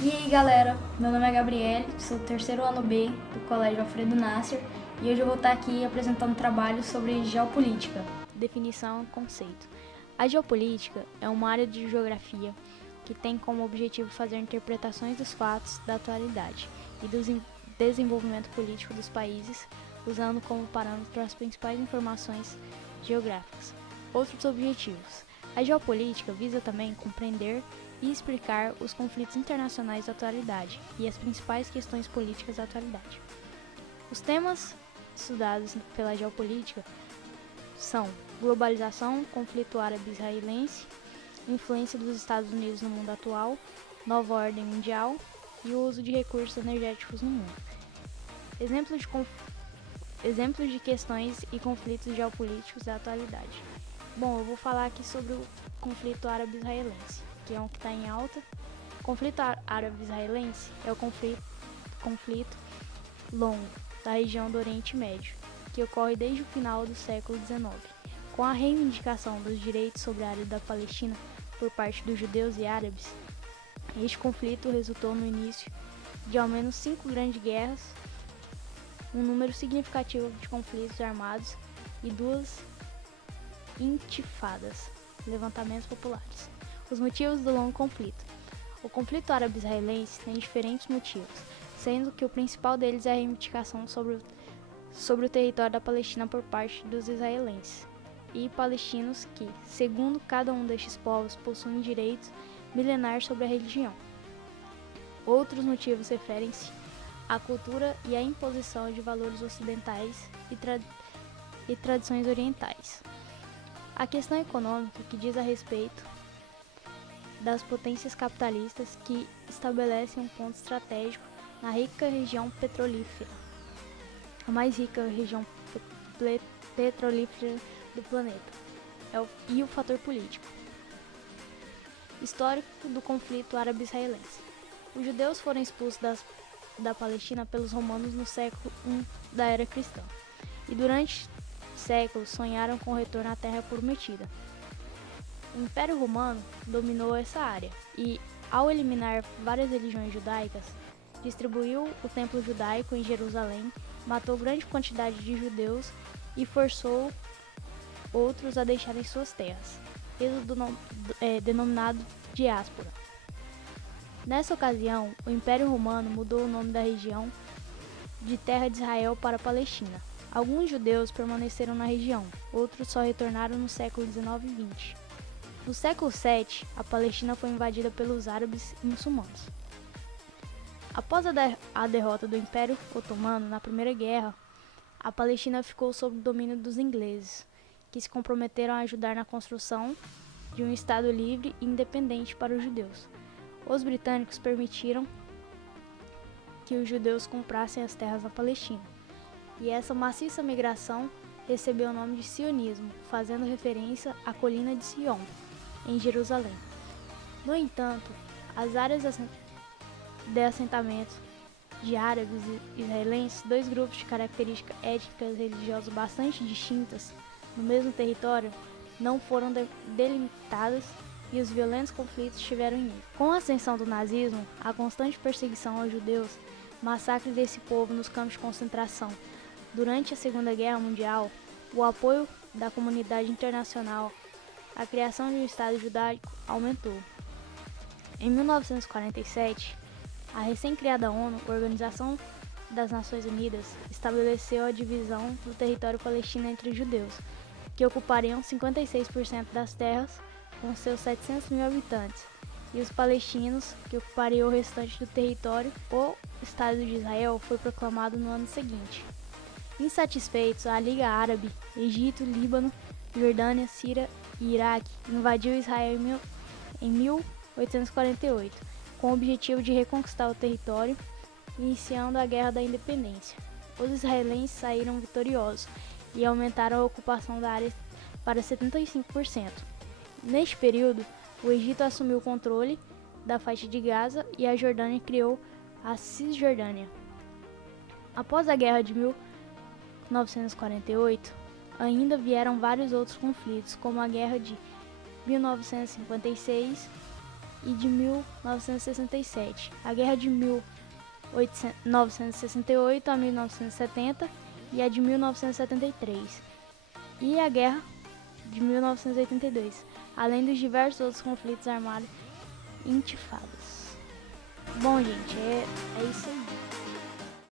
E aí galera, meu nome é Gabriele, sou do terceiro ano B do Colégio Alfredo Nasser e hoje eu vou estar aqui apresentando um trabalho sobre geopolítica. Definição e conceito. A geopolítica é uma área de geografia que tem como objetivo fazer interpretações dos fatos da atualidade e do desenvolvimento político dos países, usando como parâmetro as principais informações geográficas. Outros objetivos. A geopolítica visa também compreender e explicar os conflitos internacionais da atualidade e as principais questões políticas da atualidade. Os temas estudados pela geopolítica são globalização, conflito árabe-israelense, influência dos Estados Unidos no mundo atual, nova ordem mundial e o uso de recursos energéticos no mundo. Exemplos de questões e conflitos geopolíticos da atualidade. Bom, eu vou falar aqui sobre o conflito árabe-israelense, que é um que está em alta. O conflito árabe-israelense é o conflito longo da região do Oriente Médio, que ocorre desde o final do século XIX. Com a reivindicação dos direitos sobre a área da Palestina por parte dos judeus e árabes, este conflito resultou no início de ao menos 5 grandes guerras, um número significativo de conflitos armados e 2 intifadas, levantamentos populares. Os motivos do longo conflito. O conflito árabe-israelense tem diferentes motivos, sendo que o principal deles é a reivindicação sobre o território da Palestina por parte dos israelenses e palestinos que, segundo cada um destes povos, possuem direitos milenares sobre a religião. Outros motivos referem-se à cultura e à imposição de valores ocidentais e tradições orientais. A questão econômica, que diz a respeito das potências capitalistas que estabelecem um ponto estratégico na rica região petrolífera, a mais rica região petrolífera do planeta, e o fator político. Histórico do conflito árabe-israelense. Os judeus foram expulsos da Palestina pelos romanos no século I da era cristã, e durante séculos sonharam com o retorno à Terra Prometida. O Império Romano dominou essa área e, ao eliminar várias religiões judaicas, distribuiu o templo judaico em Jerusalém, matou grande quantidade de judeus e forçou outros a deixarem suas terras, êxodo denominado diáspora. Nessa ocasião, o Império Romano mudou o nome da região de Terra de Israel para Palestina. Alguns judeus permaneceram na região, outros só retornaram no século XIX e XX. No século VII, a Palestina foi invadida pelos árabes e muçulmanos. Após a derrota do Império Otomano na Primeira Guerra, a Palestina ficou sob o domínio dos ingleses, que se comprometeram a ajudar na construção de um Estado livre e independente para os judeus. Os britânicos permitiram que os judeus comprassem as terras na Palestina, e essa maciça migração recebeu o nome de sionismo, fazendo referência à colina de Sion, em Jerusalém. No entanto, as áreas de assentamento de árabes e israelenses, dois grupos de características étnicas e religiosas bastante distintas, no mesmo território, não foram delimitadas e os violentos conflitos tiveram início. Com a ascensão do nazismo, a constante perseguição aos judeus, massacre desse povo nos campos de concentração, durante a Segunda Guerra Mundial, o apoio da comunidade internacional à criação de um Estado judaico aumentou. Em 1947, a recém-criada ONU, Organização das Nações Unidas, estabeleceu a divisão do território palestino entre os judeus, que ocupariam 56% das terras, com seus 700 mil habitantes, e os palestinos, que ocupariam o restante do território. O Estado de Israel foi proclamado no ano seguinte. Insatisfeitos, a Liga Árabe, Egito, Líbano, Jordânia, Síria e Iraque invadiu Israel em 1848, com o objetivo de reconquistar o território, iniciando a Guerra da Independência. Os israelenses saíram vitoriosos e aumentaram a ocupação da área para 75%. Neste período, o Egito assumiu o controle da faixa de Gaza e a Jordânia criou a Cisjordânia. Após a Guerra de 1948, ainda vieram vários outros conflitos, como a Guerra de 1956, e de 1967, a Guerra de 1968 a 1970 e a de 1973, e a Guerra de 1982, além dos diversos outros conflitos armados e intifadas. Bom, gente, é isso aí.